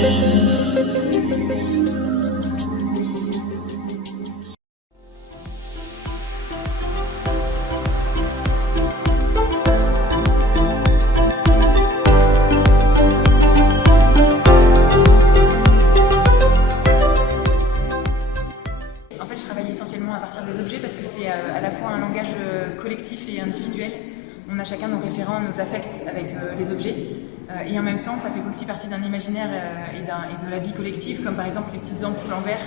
En fait, je travaille essentiellement à partir des objets parce que c'est à la fois un langage collectif et individuel. On a chacun nos référents, nos affects avec les objets. Et en même temps, ça fait aussi partie d'un imaginaire et de la vie collective, comme par exemple les petites ampoules en verre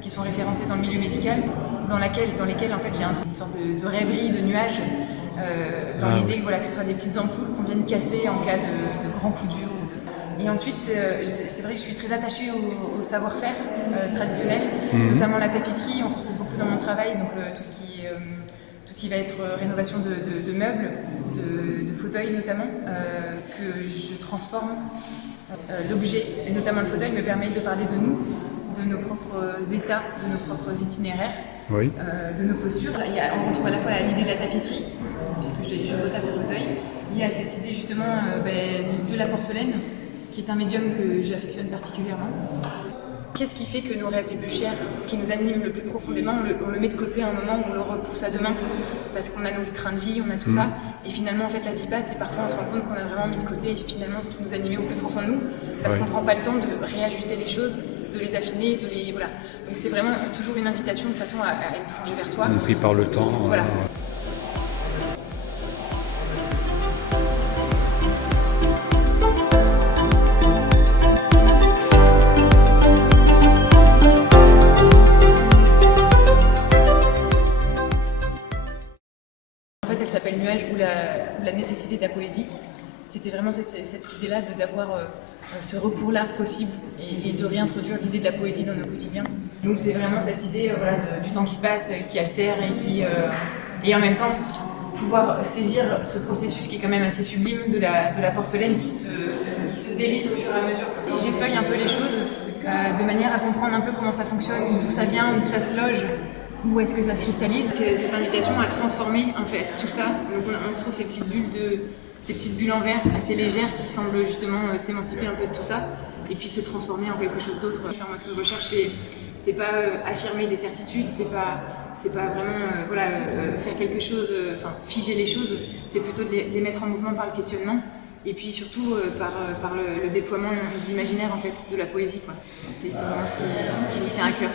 qui sont référencées dans le milieu médical, dans lesquelles en fait, j'ai une sorte de rêverie, de nuages, dans l'idée voilà, que ce soit des petites ampoules qu'on vienne casser en cas de grands coups durs. Et ensuite, c'est vrai que je suis très attachée au savoir-faire traditionnel, notamment la tapisserie. On retrouve beaucoup dans mon travail, donc tout ce qui va être rénovation de meubles, de fauteuils notamment, que je transforme. L'objet, et notamment le fauteuil, me permet de parler de nous, de nos propres états, de nos propres itinéraires, Oui. de nos postures. On retrouve à la fois l'idée de la tapisserie, puisque je retape le fauteuil. Il y a cette idée justement de la porcelaine, qui est un médium que j'affectionne particulièrement. Qu'est-ce qui fait que nos rêves les plus chers, ce qui nous anime le plus profondément, on le met de côté à un moment où on le repousse à demain, parce qu'on a nos trains de vie, on a tout ça, et finalement en fait la vie passe et parfois on se rend compte qu'on a vraiment mis de côté finalement ce qui nous animait au plus profond de nous, parce qu'on ne prend pas le temps de réajuster les choses, de les affiner, voilà. Donc c'est vraiment toujours une invitation de façon à être plongé vers soi. On est pris par le temps. Voilà. Elle s'appelle Nuages ou la nécessité de la poésie. C'était vraiment cette idée-là d'avoir ce recours-là possible et de réintroduire l'idée de la poésie dans nos quotidiens. Donc c'est vraiment cette idée du temps qui passe, qui altère et en même temps pouvoir saisir ce processus qui est quand même assez sublime de la porcelaine qui se délite au fur et à mesure. Si j'effeuille un peu les choses de manière à comprendre un peu comment ça fonctionne, d'où ça vient, où ça se loge, où est-ce que ça se cristallise. C'est cette invitation à transformer en fait tout ça. Donc on retrouve ces petites bulles en verre assez légères qui semblent justement s'émanciper un peu de tout ça et puis se transformer en quelque chose d'autre. Enfin, moi ce que je recherche c'est pas affirmer des certitudes, c'est pas vraiment faire quelque chose, figer les choses, c'est plutôt de les mettre en mouvement par le questionnement. Et puis surtout par le déploiement de l'imaginaire en fait, de la poésie, quoi. C'est vraiment ce qui nous tient à cœur.